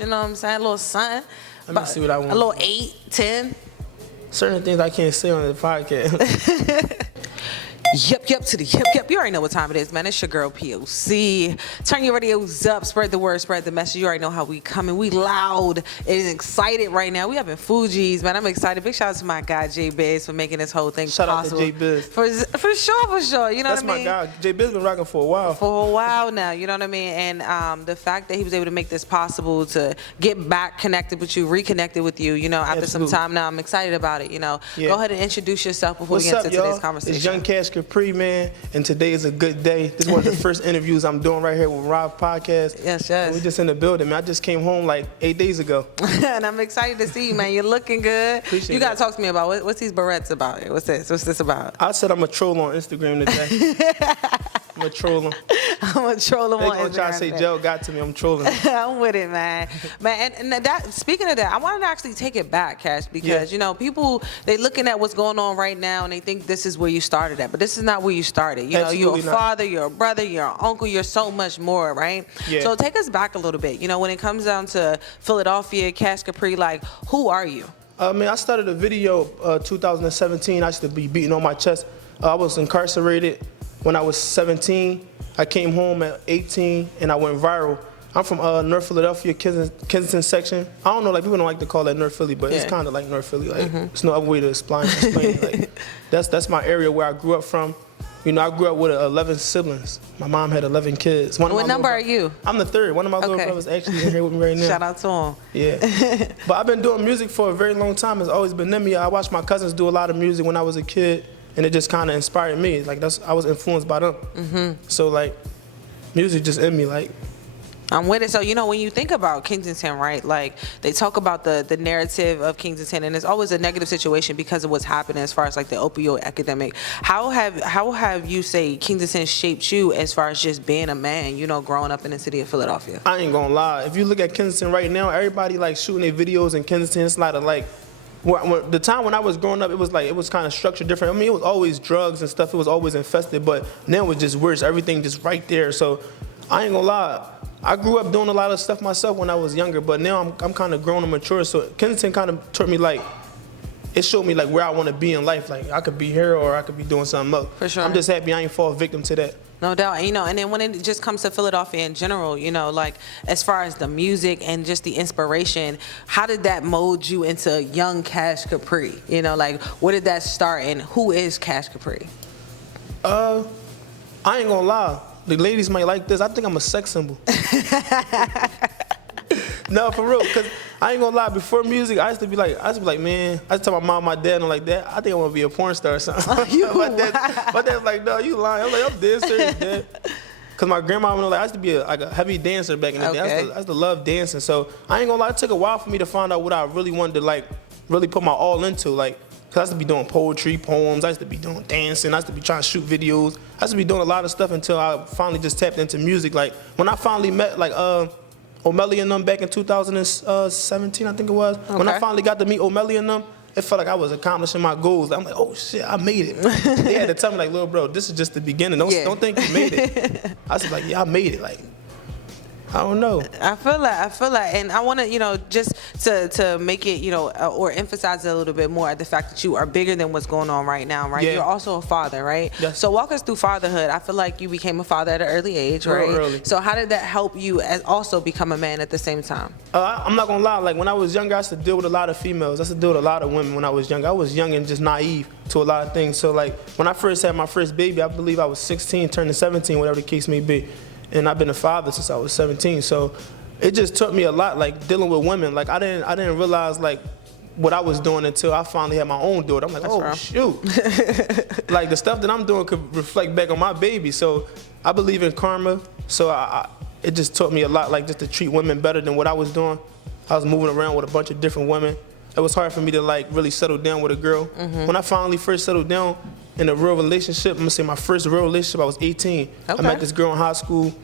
You know what I'm saying? A little something. Let me see what I want. A little 8, 10. Certain things I can't say on the podcast. Yep to the yep. You already know what time it is, man. It's your girl POC. Turn your radios up, spread the word, spread the message. You already know how we coming. We loud and excited right now. We having Fugees, man. I'm excited. Big shout out to my guy J Biz for making this whole thing possible. Shout out to J Biz. For sure. You know That's what I mean? That's my guy. J Biz been rocking for a while. For a while now, you know what I mean? And the fact that he was able to make this possible to get back connected with you, reconnected with you, you know, after some time now, I'm excited about it, you know. Yeah. Go ahead and introduce yourself before we get into today's conversation. It's Young Cash Capre, man, and today is a good day. This is one of the first interviews I'm doing right here with Rob Podcast. Yes. We just in the building, man. I just came home like 8 days ago. And I'm excited to see you, man. You're looking good. Appreciate you got to that. talk to me about what's these barrettes about? What's this about? I said I'm a troll on Instagram today. I'm a troll him. I'm a troll him on Instagram. They gonna try to say Joe got to me. I'm trolling. I'm with it, man. And that, speaking of that, I wanted to actually take it back, Cash, because, you know, people, they looking at what's going on right now and they think this is where you started at. But this is not where you started. You know, you're a father, you're a brother, you're an uncle, you're so much more, right? Yeah. So take us back a little bit. You know, when it comes down to Philadelphia, Cash Capre, like, who are you? I started a video 2017. I used to be beating on my chest. I was incarcerated when I was 17. I came home at 18 and I went viral. I'm from North Philadelphia, Kensington section. I don't know, like people don't like to call that North Philly, but it's kind of like North Philly. Like there's no other way to explain it. Like that's my area where I grew up from. You know, I grew up with 11 siblings. My mom had 11 kids. What number are you? I'm the third. One of my little brothers actually in here with me right now. Shout out to him. Yeah. But I've been doing music for a very long time. It's always been in me. I watched my cousins do a lot of music when I was a kid, and it just kind of inspired me. Like I was influenced by them. So like, music just in me. Like, I'm with it. So, you know, when you think about Kensington, right, like they talk about the narrative of Kensington, and it's always a negative situation because of what's happening as far as like the opioid epidemic. How have you say Kensington shaped you as far as just being a man, you know, growing up in the city of Philadelphia? I ain't gonna lie. If you look at Kensington right now, everybody like shooting their videos in Kensington. It's not like, the time when I was growing up, it was kind of structured different. I mean, it was always drugs and stuff. It was always infested, but now it's just worse. Everything just right there. So I ain't gonna lie. I grew up doing a lot of stuff myself when I was younger, but now I'm kind of grown and mature. So Kensington kind of taught me like, it showed me like where I want to be in life. Like I could be here or I could be doing something else. For sure. I'm just happy I ain't fall victim to that. No doubt. You know, and then when it just comes to Philadelphia in general, you know, like as far as the music and just the inspiration, how did that mold you into young Cash Capre? You know, like where did that start and who is Cash Capre? I ain't gonna lie. The ladies might like this. I think I'm a sex symbol. No, for real, because I ain't gonna lie, before music, I used to be like, man, I used to tell my mom, my dad, and like that, I think I want to be a porn star or something. My dad's like, no, you lying. I'm like, I'm dead serious, Dad. Because my grandma, like, I used to be a heavy dancer back in the day. I used to love dancing. So I ain't gonna lie, it took a while for me to find out what I really wanted to, like, really put my all into. Like, because I used to be doing poetry, poems, I used to be doing dancing, I used to be trying to shoot videos. I used to be doing a lot of stuff until I finally just tapped into music. Like, when I finally met, like, O'Malley and them back in 2017, I think it was. When I finally got to meet O'Malley and them, it felt like I was accomplishing my goals. I'm like, oh shit, I made it. They had to tell me like, little bro, this is just the beginning. Don't think you made it. I was like, yeah, I made it. Like, I don't know. I feel like, and I want to, you know, just to make it, you know, or emphasize it a little bit more at the fact that you are bigger than what's going on right now, right? Yeah. You're also a father, right? Yes. So walk us through fatherhood. I feel like you became a father at an early age, right? Real early. So how did that help you as also become a man at the same time? I'm not gonna lie. Like when I was younger, I used to deal with a lot of females. I used to deal with a lot of women when I was younger. I was young and just naive to a lot of things. So like when I first had my first baby, I believe I was 16, turning 17, whatever the case may be. And I've been a father since I was 17. So it just taught me a lot, like dealing with women. Like I didn't realize like what I was doing until I finally had my own daughter. I'm like, oh shoot. Like the stuff that I'm doing could reflect back on my baby. So I believe in karma. So it just taught me a lot, like just to treat women better than what I was doing. I was moving around with a bunch of different women. It was hard for me to like really settle down with a girl. When I finally first settled down in a real relationship, I'm gonna say my first real relationship, I was 18. I met this girl in high school.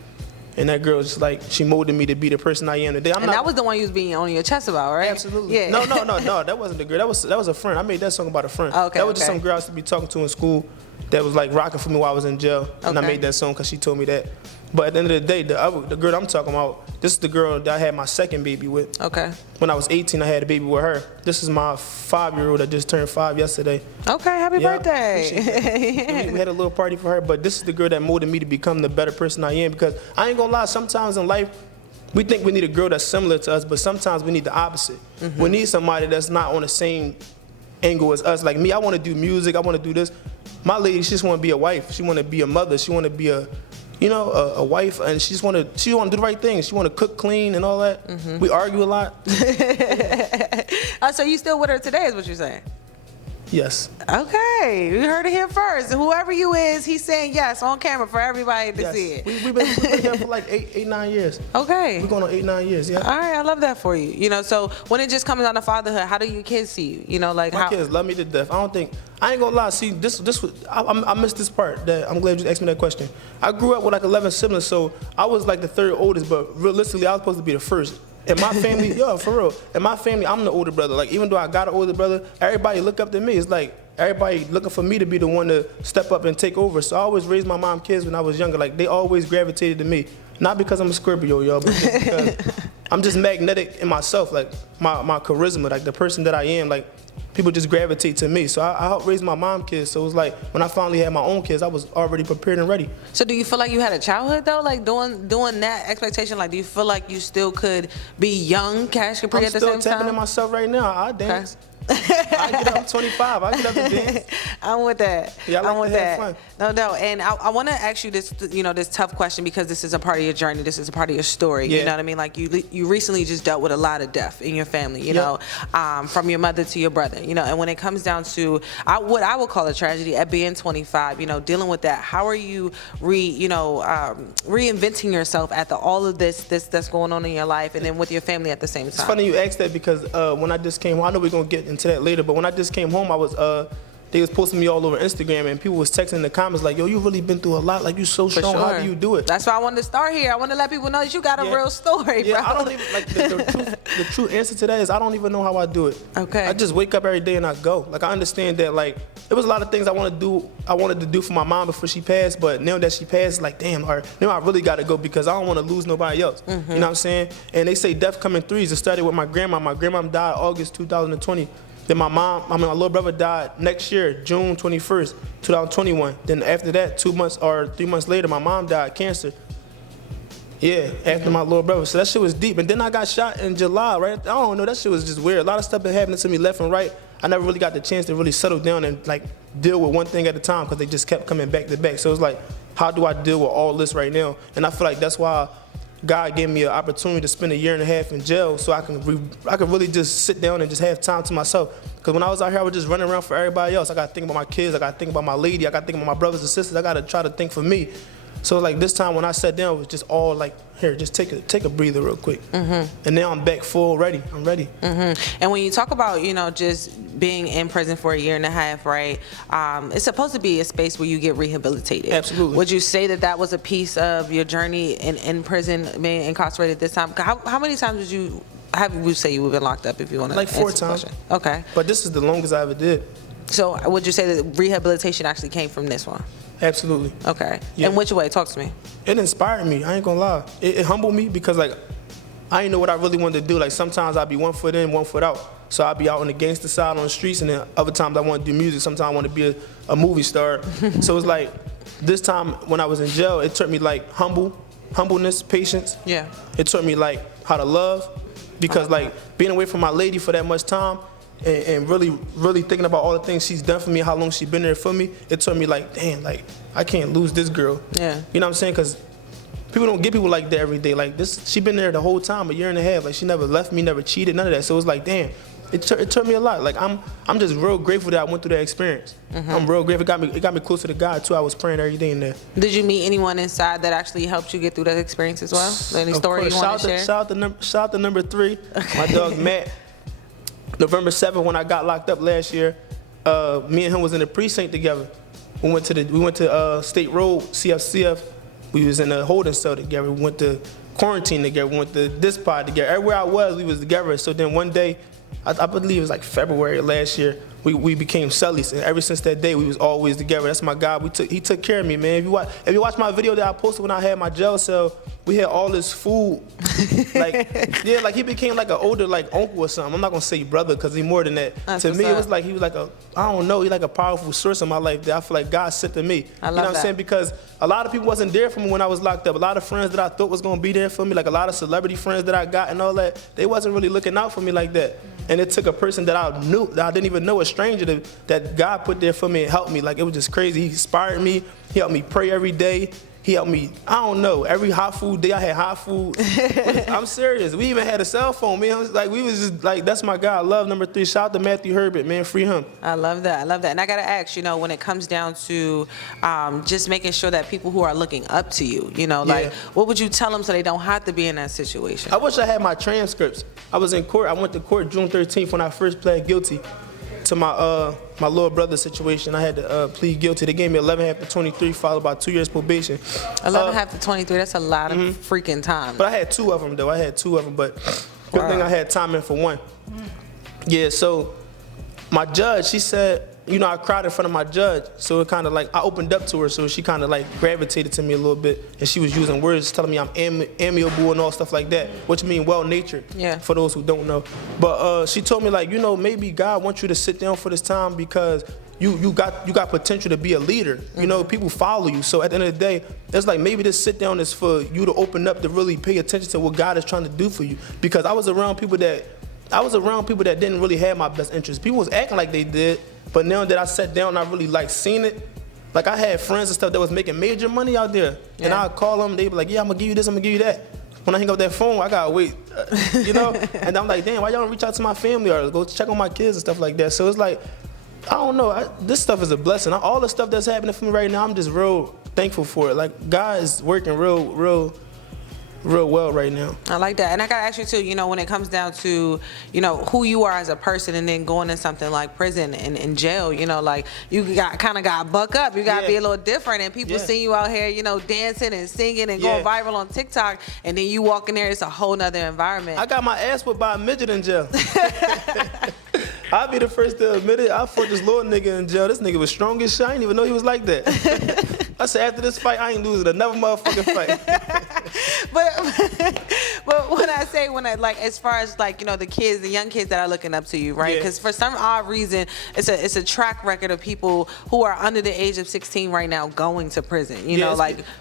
And that girl just like, she molded me to be the person I am today. And that was the one you was being on your chest about, right? Absolutely. Yeah. No, that wasn't the girl. That was a friend. I made that song about a friend. Okay, that was just some girl I used to be talking to in school that was like rocking for me while I was in jail. And I made that song because she told me that. But at the end of the day, the girl I'm talking about, this is the girl that I had my second baby with. Okay. When I was 18, I had a baby with her. This is my 5-year-old that just turned 5 yesterday. Okay, happy birthday. We had a little party for her, but this is the girl that molded me to become the better person I am, because I ain't gonna lie, sometimes in life, we think we need a girl that's similar to us, but sometimes we need the opposite. We need somebody that's not on the same angle as us. Like me, I wanna do music, I wanna do this. My lady, she just wanna be a wife. She wanna be a mother. She wanna be a wife, and she wanna do the right things. She wanna cook, clean, and all that. We argue a lot. So you still with her today, is what you're saying? Yes. Okay, we heard it here first. Whoever you is, he's saying yes on camera for everybody to see it. We've been here for like 9 years. Okay. We're going on 8-9 years, yeah. All right, I love that for you. You know, so when it just comes down to fatherhood, how do your kids see you? You know, like my kids love me to death. I ain't gonna lie. See, I missed this part. That I'm glad you asked me that question. I grew up with like 11 siblings, so I was like the third oldest, but realistically, I was supposed to be the first. In my family, yo, for real. In my family, I'm the older brother. Like, even though I got an older brother, everybody look up to me. It's like everybody looking for me to be the one to step up and take over. So I always raised my mom kids when I was younger. Like, they always gravitated to me. Not because I'm a Scorpio, y'all, but just because I'm just magnetic in myself. Like, my charisma, like the person that I am, like, people just gravitate to me. So I helped raise my mom kids. So it was like, when I finally had my own kids, I was already prepared and ready. So do you feel like you had a childhood though? Like doing that expectation, like do you feel like you still could be young Cash Capre at the same time? I'm still tapping in myself right now. I dance. I get up, I'm 25. I get up to dance. I'm with that. Yeah, I like to have fun. No, and I want to ask you this, this tough question, because this is a part of your journey. This is a part of your story. Yeah. You know what I mean? Like you recently just dealt with a lot of death in your family. You know, from your mother to your brother. You know, and when it comes down to what I would call a tragedy at being 25, dealing with that. How are you reinventing yourself after all of this that's going on in your life, and then with your family at the same time? It's funny you asked that, because when I just came home, I know we're gonna get into that later, but when I just came home, they was posting me all over Instagram, and people was texting in the comments like, yo, you really been through a lot, like, you so strong. Sure. How do you do it? That's why I wanted to start here. I want to let people know that you got a real story, bro. I don't even, like, the true answer to that is I don't even know how I do it. Okay. I just wake up every day and I go. Like, I understand that, like, there was a lot of things I wanted to do for my mom before she passed, but now that she passed, like, damn, now I really got to go, because I don't want to lose nobody else. You know what I'm saying? And they say death come in threes. It started with my grandma. My grandma died August 2020. Then my little brother died next year, June 21st, 2021. Then after that, 2 months or 3 months later, my mom died of cancer. Yeah, after my little brother. So that shit was deep. And then I got shot in July, right? I don't know, that shit was just weird. A lot of stuff been happening to me left and right. I never really got the chance to really settle down and like deal with one thing at a time, because they just kept coming back to back. So it's like, how do I deal with all this right now? And I feel like that's why God gave me an opportunity to spend 1.5 years in jail, so I can really just sit down and just have time to myself. Because when I was out here, I was just running around for everybody else. I got to think about my kids. I got to think about my lady. I got to think about my brothers and sisters. I got to try to think for me. So like this time when I sat down, it was just all like, here, just take a breather real quick. And now I'm back full ready. I'm ready. And when you talk about, just being in prison for 1.5 years, right? It's supposed to be a space where you get rehabilitated. Absolutely. Would you say that was a piece of your journey in prison, being incarcerated this time? How many times would you say you've been locked up, if you want to? Like 4 times. Okay. But this is the longest I ever did. So would you say that rehabilitation actually came from this one? Absolutely. Okay. Yeah. In which way? Talk to me. It inspired me. I ain't gonna lie. It humbled me, because like I didn't know what I really wanted to do. Like sometimes I'd be 1 foot in, 1 foot out. So I'd be out on the gangster side on the streets, and then other times I want to do music. Sometimes I want to be a movie star. So it's like this time when I was in jail, it taught me like humbleness, patience. Yeah. It taught me like how to love, because like being away from my lady for that much time, and really thinking about all the things she's done for me, how long she's been there for me, it taught me like, damn, like I can't lose this girl. Yeah. You know what I'm saying? Because people don't get people like that every day. Like this, she been there the whole time, 1.5 years. Like she never left me, never cheated, none of that. So it's like, damn, it taught me a lot. Like I'm just real grateful that I went through that experience. I'm real grateful. It got me closer to God too. I was praying every day in there. Did you meet anyone inside that actually helped you get through that experience as well? Any story you want to share? Shout out to number 3, my dog Matt. November 7th, when I got locked up last year, me and him was in the precinct together. We went to State Road, CFCF. We was in a holding cell together. We went to quarantine together. We went to this pod together. Everywhere I was, we was together. So then one day, I believe it was like February last year, we became cellies, and ever since that day we was always together. That's my guy. He took care of me, man. If you watch my video that I posted when I had my jail cell, we had all this food. Like he became like an older like uncle or something. I'm not gonna say brother because he's more than that. To me, it was like he was like I don't know, he like a powerful source in my life that I feel like God sent to me. I love you know what that. I'm saying? Because a lot of people wasn't there for me when I was locked up. A lot of friends that I thought was gonna be there for me, like a lot of celebrity friends that I got and all that, they wasn't really looking out for me like that. And it took a person that I knew, that I didn't even know, a stranger, that God put there for me and helped me. Like, it was just crazy. He inspired me. He helped me pray every day. He helped me, I don't know, every hot food day I had hot food. I'm serious. We even had a cell phone, man. We was just like, that's my guy. I love number 3. Shout out to Matthew Herbert, man. Free him. I love that. I love that. And I got to ask, when it comes down to just making sure that people who are looking up to you, what would you tell them so they don't have to be in that situation? I wish I had my transcripts. I was in court. I went to court June 13th when I first pled guilty to my little brother situation. I had to plead guilty. They gave me 11 half to 23, followed by 2 years probation. 11 half to 23, that's a lot of freaking time. But I had 2 of them, though. But good thing I had time in for 1. Yeah, so my judge, she said, I cried in front of my judge, so it kind of like, I opened up to her, so she kind of like gravitated to me a little bit, and she was using words telling me I'm amiable and all stuff like that, which means well-natured, for those who don't know. But she told me, like, maybe God wants you to sit down for this time because you got potential to be a leader. People follow you. So at the end of the day, it's like maybe this sit down is for you to open up to really pay attention to what God is trying to do for you. Because I was around people that didn't really have my best interest. People was acting like they did, but now that I sat down and I really seen it, like I had friends and stuff that was making major money out there. And I'd call them, they'd be like, yeah, I'm gonna give you this, I'm gonna give you that. When I hang up that phone, I gotta wait, And I'm like, damn, why y'all don't reach out to my family or go check on my kids and stuff like that? So it's like, I don't know, this stuff is a blessing. All the stuff that's happening for me right now, I'm just real thankful for it. Like, God is working real well right now. I like that. And I got to ask you too, when it comes down to, who you are as a person and then going in something like prison and in jail, you got to buck up. You got to be a little different. And people see you out here, dancing and singing and going viral on TikTok. And then you walk in there, it's a whole nother environment. I got my ass whipped by a midget in jail. I'll be the first to admit it. I fought this little nigga in jail. This nigga was strong as shit. I didn't even know he was like that. I said, after this fight, I ain't losing another motherfucking fight. but when I as far as the kids, the young kids that are looking up to you, right? Because for some odd reason, it's a track record of people who are under the age of 16 right now going to prison.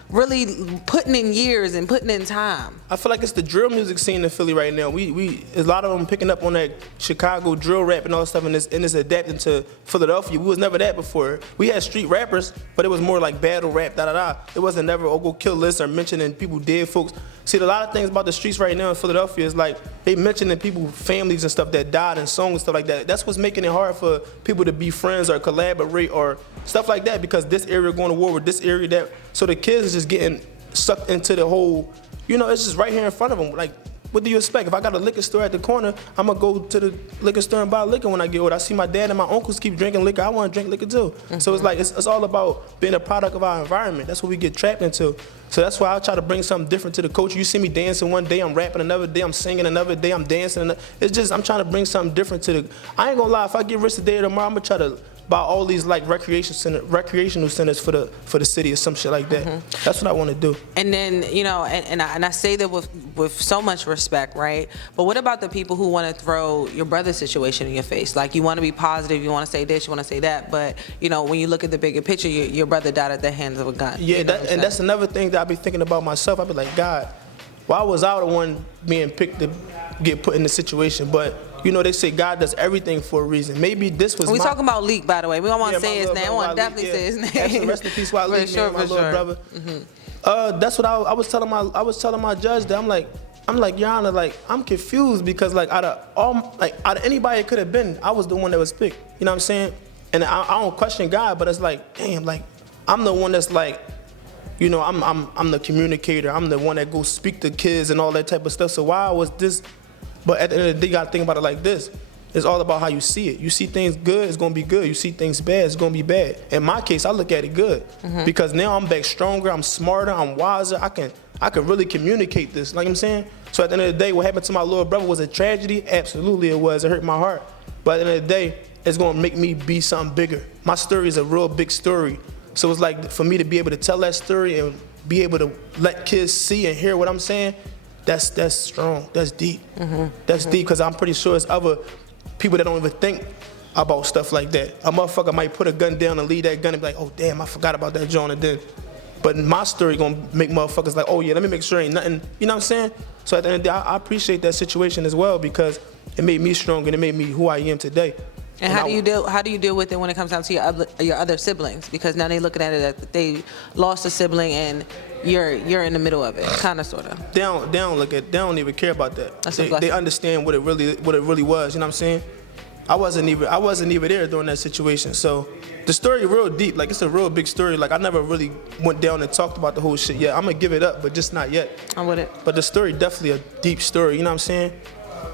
Really putting in years and putting in time. I feel like it's the drill music scene in Philly right now. We a lot of them picking up on that Chicago drill rap and all that stuff, and it's adapting to Philadelphia. We was never that before. We had street rappers, but it was more like battle rap, da-da-da. It wasn't never, go kill this or mentioning people dead folks. See, a lot of things about the streets right now in Philadelphia is like they mentioning people, families and stuff that died in songs and stuff like that. That's what's making it hard for people to be friends or collaborate or stuff like that, because this area going to war with this area, that. So the kids is just getting sucked into the whole, it's just right here in front of them. Like, what do you expect? If I got a liquor store at the corner, I'm going to go to the liquor store and buy liquor when I get older. I see my dad and my uncles keep drinking liquor. I want to drink liquor too. So it's like, it's all about being a product of our environment. That's what we get trapped into. So that's why I try to bring something different to the culture. You see me dancing one day, I'm rapping another day, I'm singing another day, I'm dancing. It's just, I'm trying to bring something different to the, I ain't going to lie, if I get rich today or tomorrow, I'm going to try to buy all these recreational centers for the city or some shit like that. That's what I want to do. And then and I say that with so much respect, right? But what about the people who want to throw your brother's situation in your face? Like, you want to be positive, you want to say this, you want to say that, but when you look at the bigger picture, your brother died at the hands of a gun. Yeah, and that's another thing that I be thinking about myself. I be like, God, why was I the one being picked to get put in this situation? But they say God does everything for a reason. Maybe this was. We talking about Leak, by the way. We don't want to say his name. I want to definitely say his name. Absolutely. Rest in peace, Wild Leak, man, my little brother. That's what I was telling my judge that I'm like, Your Honor, like, I'm confused because like out of anybody it could have been, I was the one that was picked. You know what I'm saying? And I don't question God, but it's like, damn, like I'm the one that's like, I'm the communicator. I'm the one that goes speak to kids and all that type of stuff. So why was this? But at the end of the day, you gotta think about it like this. It's all about how you see it. You see things good, it's gonna be good. You see things bad, it's gonna be bad. In my case, I look at it good. Because now I'm back stronger, I'm smarter, I'm wiser. I can really communicate this, like I'm saying? So at the end of the day, what happened to my little brother was a tragedy? Absolutely it was. It hurt my heart. But at the end of the day, it's gonna make me be something bigger. My story is a real big story. So it's like for me to be able to tell that story and be able to let kids see and hear what I'm saying, that's strong, that's deep. That's deep, because I'm pretty sure it's other people that don't even think about stuff like that. A motherfucker might put a gun down and leave that gun and be like, oh damn, I forgot about that joint, and then, but my story gonna make motherfuckers like, oh yeah, let me make sure ain't nothing, you know what I'm saying? So at the end of the day, I appreciate that situation as well, because it made me strong and it made me who I am today. And how do you deal with it when it comes down to your other siblings? Because now they looking at it that they lost a sibling and you're in the middle of it, kind of, sort of. They don't even care about that. They understand what it really was. You know what I'm saying? I wasn't even there during that situation. So the story real deep. Like, it's a real big story. Like, I never really went down and talked about the whole shit yet. I'm gonna give it up, but just not yet. I'm with it. But the story definitely a deep story. You know what I'm saying?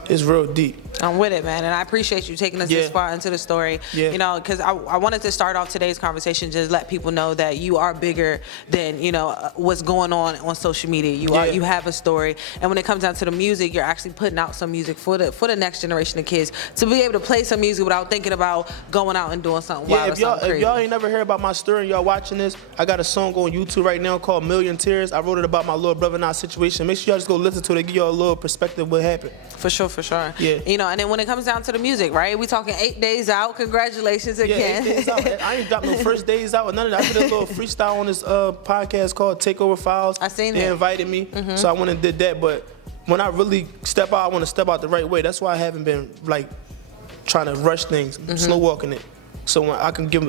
It's real deep. I'm with it, man, and I appreciate you taking us this far into the story. Yeah. You know, because I wanted to start off today's conversation, just let people know that you are bigger than, you know, what's going on social media. You have a story, and when it comes down to the music, you're actually putting out some music for the next generation of kids to be able to play some music without thinking about going out and doing something wild or something crazy. If y'all ain't never heard about my story and y'all watching this, I got a song on YouTube right now called Million Tears. I wrote it about my little brother and our situation. Make sure y'all just go listen to it and give y'all a little perspective of what happened. For sure. Yeah. You know, and then when it comes down to the music, right? We talking 8 days out. Congratulations again. 8 days out. I ain't dropped no first days out or none of that. I did a little freestyle on this podcast called Takeover Files. I seen They that. invited me, so I went and did that. But when I really step out, I want to step out the right way. That's why I haven't been like trying to rush things, slow walking it. So when I can give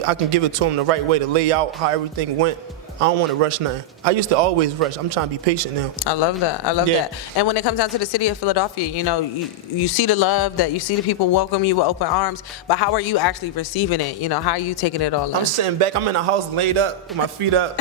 it to them the right way, to lay out how everything went. I don't want to rush nothing. I used to always rush. I'm trying to be patient now. I love that. that. And when it comes down to the city of Philadelphia, you know, you see the love, that you see the people welcome you with open arms, but how are you actually receiving it? You know, how are you taking it all in? I'm sitting back. I'm in the house laid up with my feet up,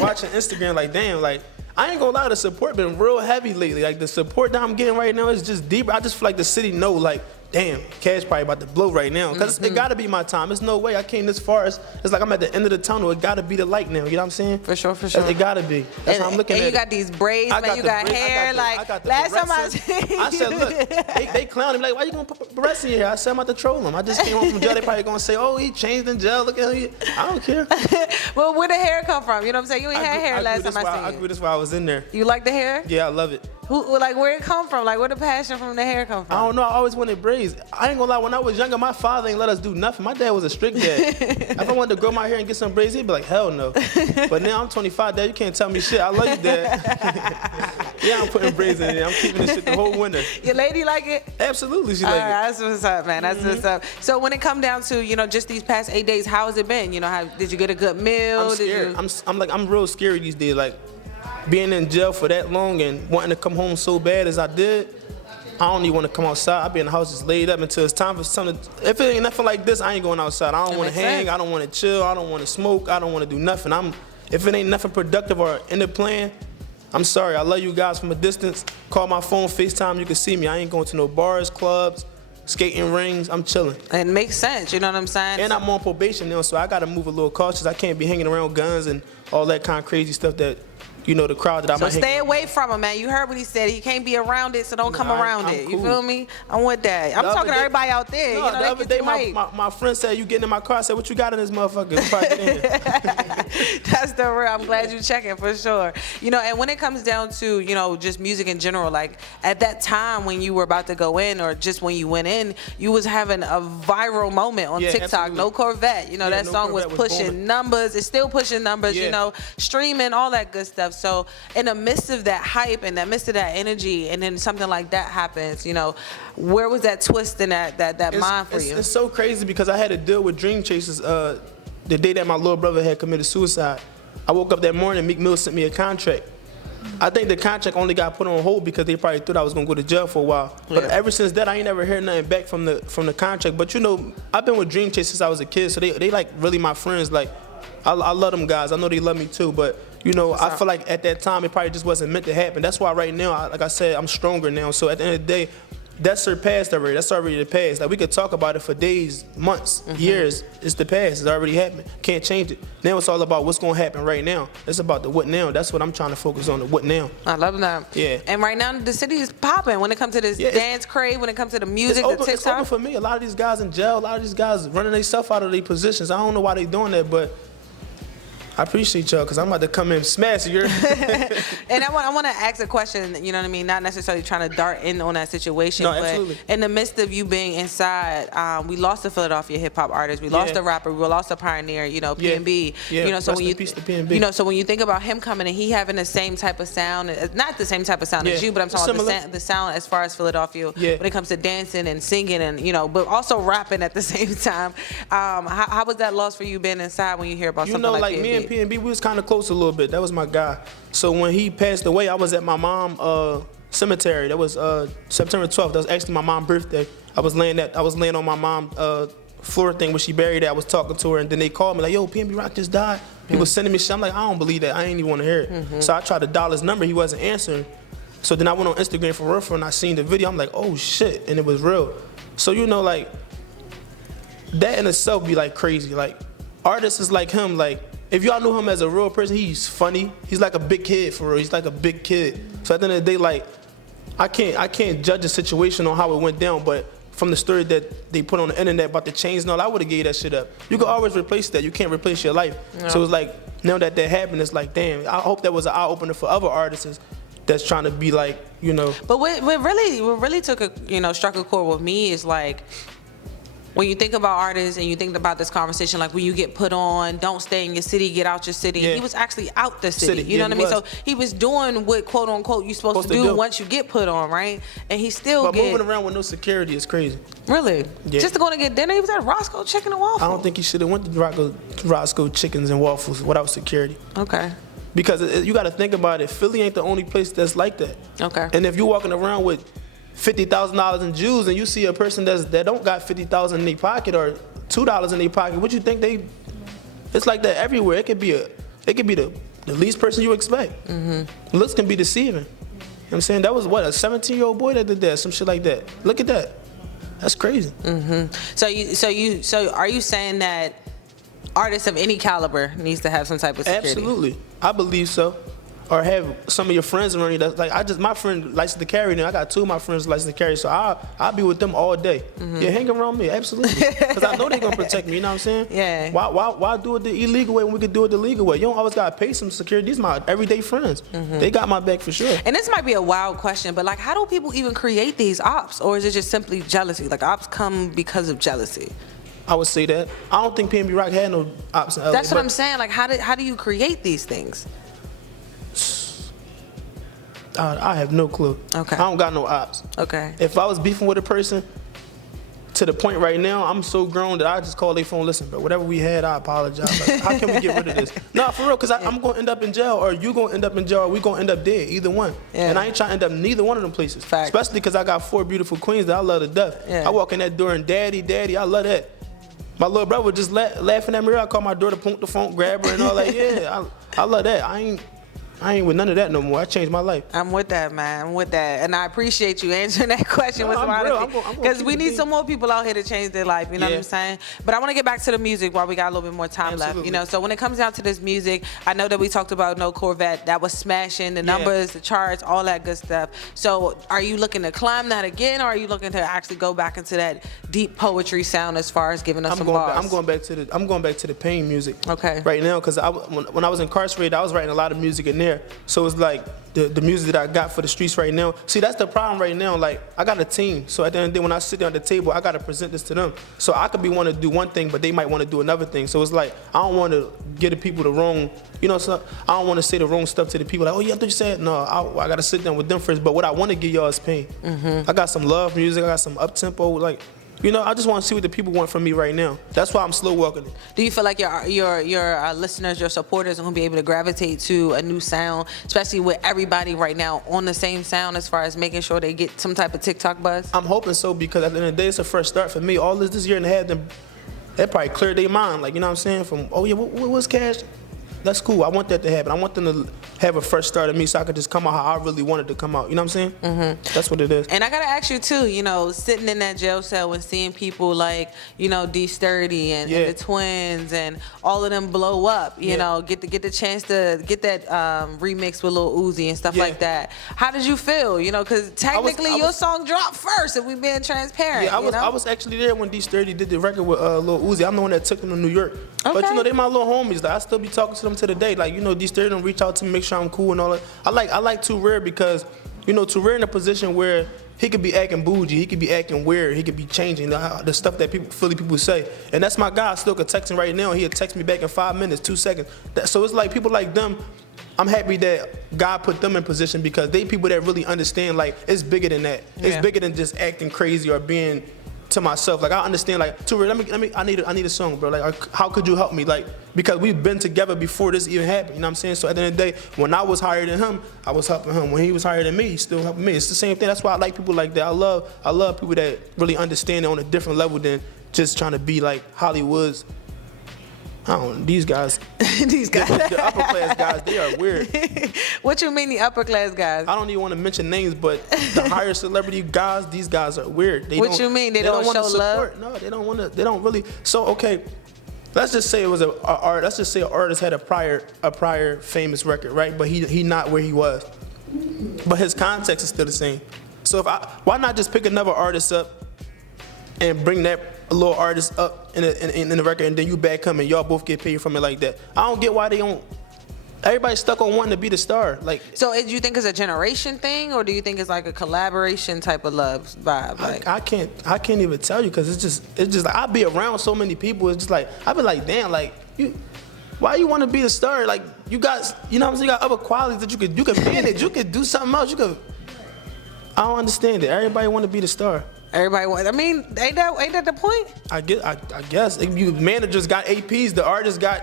watching Instagram like, damn, like, I ain't gonna lie, the support been real heavy lately. Like, the support that I'm getting right now is just deep. I just feel like the city know, like, damn, Cash probably about to blow right now. Because it gotta be my time. There's no way I came this far. It's like I'm at the end of the tunnel. It gotta be the light now. You know what I'm saying? For sure. It gotta be. That's how I'm looking at it. And you got these braids, man. You got hair. I got the last time I said, look, they clowning me like, why you gonna put breasts in your hair? I said I'm about to troll them. I just came home from jail. They probably gonna say, oh, he changed in jail. Look at him. I don't care. Well, where the hair come from? You know what I'm saying? You ain't had hair last time I seen you. I grew this while I was in there. You like the hair? Yeah, I love it. Like, where it come from? Like, where the passion from the hair come from? I don't know. I always wanted braids. I ain't gonna lie. When I was younger, my father ain't let us do nothing. My dad was a strict dad. If I wanted to grow my hair and get some braids, he'd be like, hell no. But now I'm 25, Dad. You can't tell me shit. I love you, Dad. Yeah, I'm putting braids in there. I'm keeping this shit the whole winter. Your lady like it? Absolutely, she like it. That's what's up, man. That's what's up. So when it come down to, you know, just these past 8 days, how has it been? You know, did you get a good meal? I'm scared. I'm real scary these days. Like, being in jail for that long and wanting to come home so bad as I did, I don't even want to come outside. I be in the house just laid up until it's time for something. If it ain't nothing like this, I ain't going outside. I don't want to hang. I don't want to chill. I don't want to smoke. I don't want to do nothing. If it ain't nothing productive or in the plan, I'm sorry. I love you guys from a distance. Call my phone, FaceTime. You can see me. I ain't going to no bars, clubs, skating rings. I'm chilling. It makes sense. You know what I'm saying? And I'm on probation now, so I got to move a little cautious. I can't be hanging around guns and all that kind of crazy stuff that, you know, the crowd that I might hang. So stay away from him, man. You heard what he said. He can't be around it, so don't come around it. You feel me? I'm with that. I'm talking to everybody out there. No, the other day, my friend said, you getting in my car. I said, what you got in this motherfucker? That's the real. I'm glad you checking for sure. You know, and when it comes down to, you know, just music in general, like at that time when you were about to go in, or just when you went in, you was having a viral moment on TikTok. Absolutely. No Corvette. You know, that song was pushing numbers. It's still pushing numbers, you know, streaming, all that good stuff. So in the midst of that hype and the midst of that energy, and then something like that happens, you know, where was that twist in that mind for you? It's so crazy because I had to deal with Dream Chasers the day that my little brother had committed suicide. I woke up that morning, Meek Mill sent me a contract. I think the contract only got put on hold because they probably thought I was gonna go to jail for a while. Yeah. But ever since that, I ain't never heard nothing back from the contract. But you know, I've been with Dream Chasers since I was a kid, so they like really my friends. Like, I love them guys. I know they love me too, but you know, I feel like at that time it probably just wasn't meant to happen. That's why right now, like I said, I'm stronger now. So at the end of the day, that's surpassed already. That's already the past. Like we could talk about it for days, months, years. It's the past. It's already happened. Can't change it. Now it's all about what's gonna happen right now. It's about the what now. That's what I'm trying to focus on. The what now. I love that. Yeah. And right now the city is popping when it comes to this dance craze, when it comes to the music, the TikTok. It's open for me. A lot of these guys in jail. A lot of these guys running themselves out of their positions. I don't know why they doing that, but I appreciate y'all because I'm about to come in and smash you. And I want to ask a question, you know what I mean? Not necessarily trying to dart in on that situation, No, but absolutely. in the midst of you being inside, we lost a Philadelphia hip hop artist, we lost a rapper, we lost a pioneer, you know, P&B. Yeah. You know, so Rest when in you peace to P&B. you know, so when you think about him coming and he having the same type of sound, not the same type of sound as you, but I'm talking about the sound as far as Philadelphia when it comes to dancing and singing and, you know, but also rapping at the same time. How was that loss for you being inside when you hear about something like P&B? Me and P&B, we was kind of close a little bit. That was my guy. So when he passed away, I was at my mom's cemetery. That was September 12th. That was actually my mom's birthday. I was laying on my mom's floor thing where she buried it. I was talking to her, and then they called me like, "Yo, P&B Rock just died." He was sending me shit. I'm like, I don't believe that. I ain't even want to hear it. So I tried to dial his number. He wasn't answering. So then I went on Instagram for real, and I seen the video. I'm like, oh shit, and it was real. So you know, like that in itself be like crazy. Like artists is like him, like. If y'all knew him as a real person, he's funny. He's like a big kid for real. He's like a big kid. So at the end of the day, like, I can't judge the situation on how it went down, but from the story that they put on the internet about the chains and all, I would have gave that shit up. You can always replace that. You can't replace your life. No. So it's like, now that happened, it's like, damn, I hope that was an eye-opener for other artists that's trying to be like, you know. But what really took a, you know, struck a chord with me is like, when you think about artists and you think about this conversation, like when you get put on, don't stay in your city, get out your city. He was actually out the city. You know what I mean? So he was doing what, quote unquote, you're supposed to do once you get put on, right? And he still But moving around with no security is crazy. Really? Yeah. Just to go to get dinner? He was at Roscoe Chicken and Waffles. I don't think he should have went to Roscoe Chickens and Waffles without security. Okay. Because you got to think about it. Philly ain't the only place that's like that. Okay. And if you're walking around with $50,000 in Jews and you see a person that don't got $50,000 in their pocket or $2 in their pocket, what you think they? It's like that everywhere. It could be the least person you expect. Looks can be deceiving. You know what I'm saying? That was what, a 17-year-old boy that did that, some shit like that. Look at that. That's crazy. So are you saying that artists of any caliber needs to have some type of security? Absolutely. I believe so. Or have some of your friends around you that's like, my friend licensed to carry now. I got 2 of my friends licensed to carry, so I'll be with them all day. Yeah, hang around me, absolutely. Because I know they're gonna protect me, you know what I'm saying? Yeah. Why do it the illegal way when we could do it the legal way? You don't always gotta pay some security. These are my everyday friends. They got my back for sure. And this might be a wild question, but like, how do people even create these ops? Or is it just simply jealousy? Like, ops come because of jealousy? I would say that. I don't think P&B Rock had no ops in LA. That's what I'm saying. Like, how do you create these things? I have no clue. Okay. I don't got no ops. Okay. If I was beefing with a person, to the point right now, I'm so grown that I just call their phone, listen, bro, whatever we had, I apologize. Like, how can we get rid of this? Nah, for real, because I'm going to end up in jail, or you going to end up in jail, or we going to end up dead, either one. Yeah. And I ain't trying to end up in neither one of them places. Fact. Especially because I got 4 beautiful queens that I love to death. Yeah. I walk in that door and daddy, I love that. My little brother was just laughing at me. I call my daughter, punk the phone, grab her, and all that. Yeah, I love that. I ain't with none of that no more. I changed my life. I'm with that, man. I'm with that. And I appreciate you answering that question with some honesty. Because we need some more people out here to change their life, you know what I'm saying? But I want to get back to the music while we got a little bit more time left. You know, so when it comes down to this music, I know that we talked about No Corvette. That was smashing, the numbers, the charts, all that good stuff. So are you looking to climb that again, or are you looking to actually go back into that deep poetry sound as far as giving us some bars? I'm going back to the pain music. Okay. Right now, because when I was incarcerated, I was writing a lot of music in there. So it's like the music that I got for the streets right now. See, that's the problem right now. Like, I got a team. So at the end of the day, when I sit down at the table, I got to present this to them. So I could want to do one thing, but they might want to do another thing. So it's like, I don't want to give the people the wrong, you know, so I don't want to say the wrong stuff to the people. Like, oh, yeah, I thought you said, no, I got to sit down with them first. But what I want to give y'all is pain. I got some love music. I got some up-tempo, like, you know, I just want to see what the people want from me right now. That's why I'm slow walking it. Do you feel like your listeners, your supporters are going to be able to gravitate to a new sound, especially with everybody right now on the same sound as far as making sure they get some type of TikTok buzz? I'm hoping so, because at the end of the day, it's a fresh start for me. All this year and a half, that probably cleared their mind. Like, you know what I'm saying? From, oh, yeah, what was Cash? that's cool. I want that to happen. I want them to have a fresh start at me so I could just come out how I really wanted to come out. You know what I'm saying? Mm-hmm. That's what it is. And I gotta ask you too, you know, sitting in that jail cell and seeing people like, you know, D-Sturdy and the Twins and all of them blow up, you know, get the chance to get that remix with Lil Uzi and stuff like that. How did you feel? You know, because technically your song dropped first, if we being transparent. Yeah, I know? was actually there when D-Sturdy did the record with Lil Uzi. I'm the one that took them to New York. Okay. But you know, they my little homies. Like I still be talking to them to the day. Like, you know, D-Sturdy don't reach out to me, make sure I'm cool and all that. I like Too Rare because, you know, Too Rare in a position where he could be acting bougie, he could be acting weird, he could be changing the stuff that Philly people say. And that's my guy. I still could text him right now. He'll text me back in 5 minutes, 2 seconds. So it's like people like them, I'm happy that God put them in position because they people that really understand, like, it's bigger than that. It's bigger than just acting crazy or being to myself. Like, I understand, like, Too Rare, I need a song, bro. Like, how could you help me? Like, because we've been together before this even happened, you know what I'm saying? So at the end of the day, when I was higher than him, I was helping him. When he was higher than me, he still helping me. It's the same thing. That's why I like people like that. I love people that really understand it on a different level than just trying to be like Hollywood's. I don't know, these guys. These guys. The upper class guys, they are weird. What you mean the upper class guys? I don't even want to mention names, but the higher celebrity guys, these guys are weird. What you mean? They don't wanna show support. love? No, they don't want to. They don't really. So okay, let's just say it was let's just say an artist had a prior famous record, right? But he not where he was. But his context is still the same. So why not just pick another artist up and bring that little artist up in the record, and then you back him and y'all both get paid from it like that? I don't get why they don't. Everybody's stuck on wanting to be the star. Like, so do you think it's a generation thing, or do you think it's like a collaboration type of love vibe? Like, I can't even tell you because it's just like I be around so many people. It's just like I be like, damn, like why you want to be a star? Like you got, you know what I'm saying? You got other qualities that you could manage. You could do something else. I don't understand it. Everybody want to be the star. Everybody wants. I mean, ain't that the point? I guess if you managers got APs, the artists got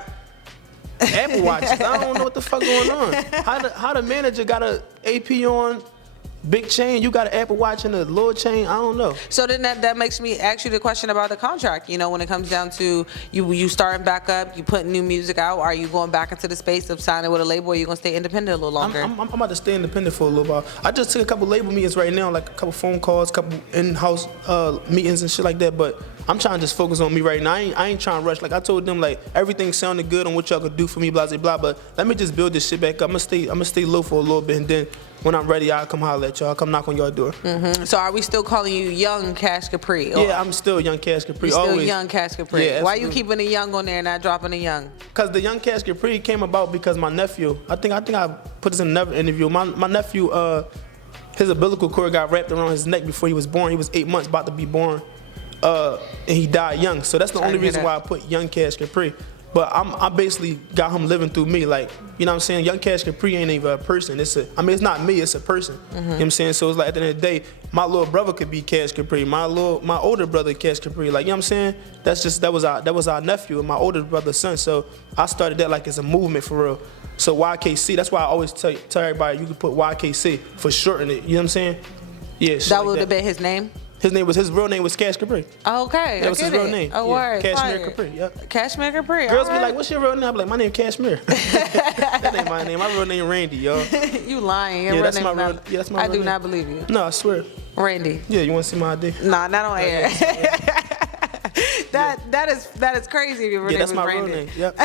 Apple Watches. I don't know what the fuck going on. How the manager got a AP on big chain, you got an Apple Watch and a little chain? I don't know. So then that makes me ask you the question about the contract. You know, when it comes down to you starting back up, you putting new music out, are you going back into the space of signing with a label, or are you going to stay independent a little longer? I'm about to stay independent for a little while. I just took a couple label meetings right now, like a couple phone calls, a couple in-house meetings and shit like that, but I'm trying to just focus on me right now. I ain't trying to rush. Like I told them, like everything sounded good on what y'all could do for me, blah, blah, blah, but let me just build this shit back up. I'm gonna stay low for a little bit, and then when I'm ready, I'll come holler at y'all. I'll come knock on your door. Mm-hmm. So are we still calling you Young Cash Capre? Yeah, I'm still Young Cash Capre. You're still always. Young Cash Capre. Yeah, why you keeping the Young on there and not dropping the Young? Because the Young Cash Capre came about because my nephew, I think I put this in another interview. My nephew, his umbilical cord got wrapped around his neck before he was born. He was 8 months about to be born, and he died young. So that's the only reason why I put Young Cash Capre. But I basically got him living through me. Like, you know what I'm saying? Young Cash Capre ain't even a person. It's not me, it's a person. Mm-hmm. You know what I'm saying? So it's like at the end of the day, my little brother could be Cash Capre. My older brother Cash Capre. Like, you know what I'm saying? That was our nephew and my older brother's son. So I started that like it's a movement for real. So YKC, that's why I always tell everybody you can put YKC for short in it. You know what I'm saying? Yeah. That would have been his name? His real name was Cash Capre. Okay, that was his real name. Oh, word. Cashmere Capre. Yep. Cashmere Capre. Girls be like, "What's your real name?" I be like, "My name Cashmere." That ain't my name. My real name Randy, y'all. You lying? Yeah, that's my real. Yeah, that's my I real do name. not believe you. No, I swear. Randy. Yeah, you want to see my ID? Nah, not on air. Yeah. That is crazy. If your name that's is my Randy. real name. Yep.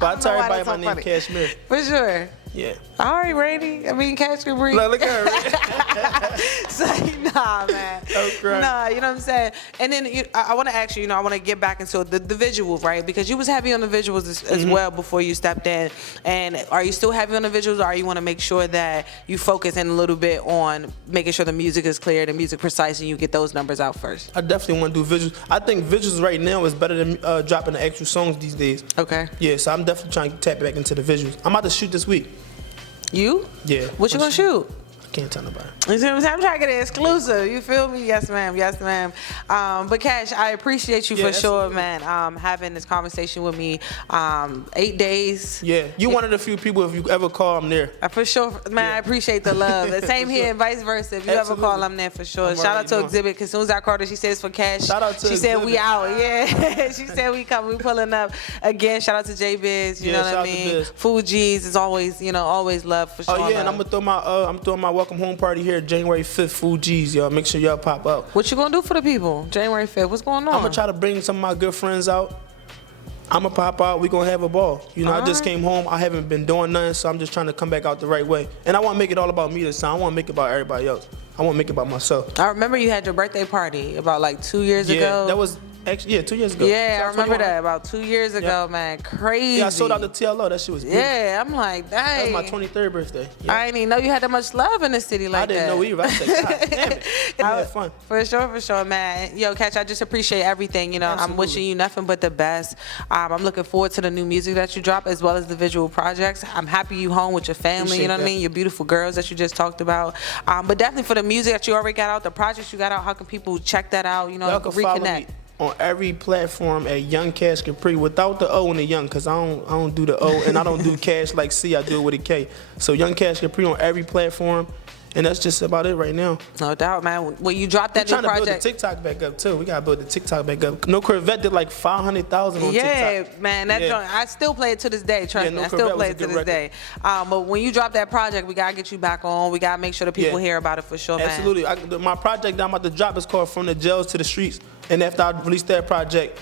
But I tell everybody my name Cashmere. For sure. Yeah. All right, Randy. I mean, Cash Capre. Look at her. Say, nah, man. Oh, crap. Nah, you know what I'm saying? And then I want to ask you, I want to get back into the visuals, right? Because you was heavy on the visuals as well before you stepped in. And are you still heavy on the visuals, or you want to make sure that you focus in a little bit on making sure the music is clear, the music precise, and you get those numbers out first? I definitely want to do visuals. I think visuals right now is better than dropping the actual songs these days. Okay. Yeah, so I'm definitely trying to tap back into the visuals. I'm about to shoot this week. You? Yeah. What you gonna shoot? Can't tell nobody. You see what I'm saying? I'm trying to get it exclusive. You feel me? Yes, ma'am. Yes, ma'am. But Cash, I appreciate you for sure, man. Having this conversation with me. 8 days. Yeah, you one of the few people. If you ever call, I'm there. For sure, man. I appreciate the love. The same here, and vice versa. If you ever call, I'm there for sure. Shout out to Exhibit. Cause as soon as I called her, she said it's for Cash. Shout out to She Exhibit. said we out. Yeah. She said we come. We pulling up again. Shout out to J Biz. You know what I mean? Fuji's is always, always love for sure. Oh yeah, and I'm gonna throw my I'm throwing my welcome home party here January 5th. Fuji's, y'all. Make sure y'all pop up. What you gonna do for the people? January 5th. What's going on? I'm gonna try to bring some of my good friends out. I'm gonna pop out. We gonna have a ball. I just came home. I haven't been doing nothing, so I'm just trying to come back out the right way. And I want to make it all about me this time. I want to make it about everybody else. I want to make it about myself. I remember you had your birthday party about like 2 years ago. Yeah, that was actually 2 years ago. Yeah, I remember that about 2 years ago, man. Crazy. Yeah, I sold out the TLO. That shit was beautiful. Yeah, I'm like, dang. That was my 23rd birthday. Yeah. I didn't even know you had that much love in the city like that. I didn't know either. I said, God damn it. We had fun. For sure, man. Yo, Catch, I just appreciate everything. Absolutely. I'm wishing you nothing but the best. I'm looking forward to the new music that you drop as well as the visual projects. I'm happy you home with your family, Appreciate you know what I that. mean? Your beautiful girls that you just talked about. But definitely for the music that you already got out, the projects you got out, how can people check that out, Y'all can follow me on every platform at Young Cash Capre without the O and the Young, because I don't do the O and I don't do Cash like C, I do it with a K. So Young Cash Capre on every platform, and that's just about it right now. No doubt, man. When you drop that new project, we're trying to build the TikTok back up too. We gotta build the TikTok back up. No Corvette did like 500,000 on TikTok. Yeah, man, that joint, I still play it to this day. Trust me, I still play it to this day. But when you drop that project, we gotta get you back on. We gotta make sure the people hear about it for sure, man. Absolutely. My project that I'm about to drop is called From the Jails to the Streets, and after I release that project,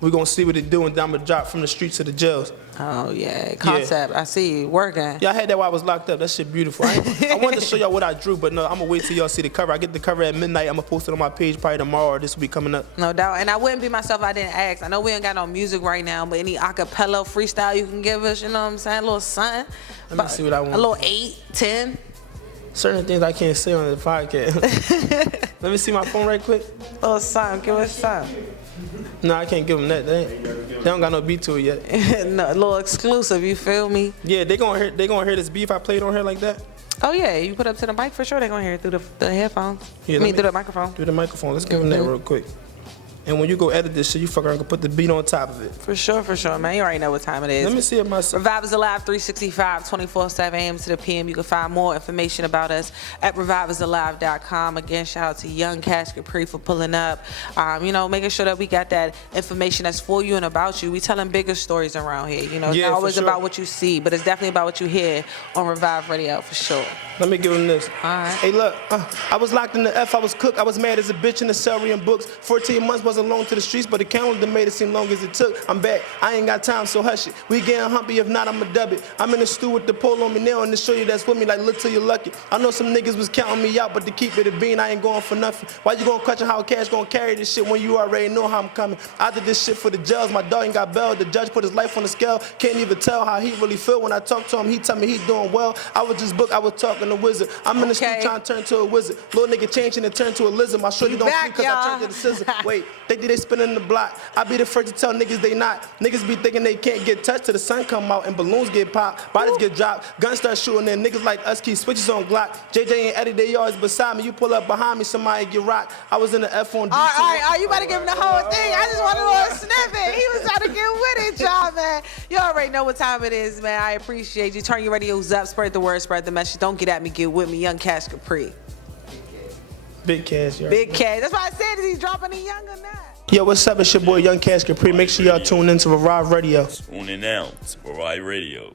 we're gonna see what it do, and then I'm gonna drop From the Streets to the Jails. Oh yeah, concept. I see you working. Yeah, I had that while I was locked up. That shit beautiful. I wanted to show y'all what I drew, but no, I'm gonna wait till y'all see the cover. I get the cover at midnight. I'm gonna post it on my page probably tomorrow or this week coming up. No doubt. And I wouldn't be myself if I didn't ask. I know we ain't got no music right now, but any acapella freestyle you can give us, you know what I'm saying? A little something. Let me see what I want. A little 8, 10. Certain things I can't say on the podcast. Let me see my phone right quick. A little something. Give us something. No, I can't give them that. They don't got no beat to it yet. No, a little exclusive, you feel me? Yeah, they gonna hear this beat if I play it on here like that. Oh yeah, you put up to the mic for sure. They gonna hear it through the headphones. Yeah, through the microphone. Through the microphone. Let's give them that real quick. And when you go edit this shit, you fuck around and put the beat on top of it. For sure, man. You already know what time it is. Let me see it myself. Revive is alive 365, 24/7 a.m. to the p.m. You can find more information about us at reviveisalive.com. Again, shout out to Young Cash Capre for pulling up. Making sure that we got that information that's for you and about you. We telling bigger stories around here. It's not always about what you see, but it's definitely about what you hear on Revive Radio for sure. Let me give him this. All right. Hey, look, I was locked in the F, I was cooked. I was mad as a bitch in the celery and books. 14 months wasn't long to the streets, but the calendar made it seem long as it took. I'm back, I ain't got time, so hush it. We getting humpy, if not, I'ma dub it. I'm in the stew with the pole on me now, and to show you that's with me, like, look till you're lucky. I know some niggas was counting me out, but to keep it a bean, I ain't going for nothing. Why you gonna question how Cash gonna carry this shit when you already know how I'm coming? I did this shit for the jails, my dog ain't got bailed. The judge put his life on the scale, can't even tell how he really feel. When I talk to him, he tell me he doing well. I was just booked, I was talking to Wizard. I'm in the street trying to turn to a wizard. Little nigga changing and turn to a lizard. My shorty don't sleep cause I turned to the scissor. Wait, they spinning the block. I be the first to tell niggas they not. Niggas be thinking they can't get touched till the sun come out and balloons get popped, bodies get dropped, guns start shooting and niggas like us keep switches on Glock. JJ and Eddie, they always beside me. You pull up behind me, somebody get rocked. I was in the F on D2. All right, you better give him the whole thing. I just want a little snippet. He was trying to get with it, y'all, man. You already know what time it is, man. I appreciate you. Turn your radios up, spread the word, spread the message. Don't get at me, get with me. Young Cash Capre. Big Cash, y'all. Big Cash. That's why I said, is he dropping it young or not? Yo, what's up? It's your boy Young Cash Capre. Make sure y'all tune in to Revive Radio. On and out, Revive Radio.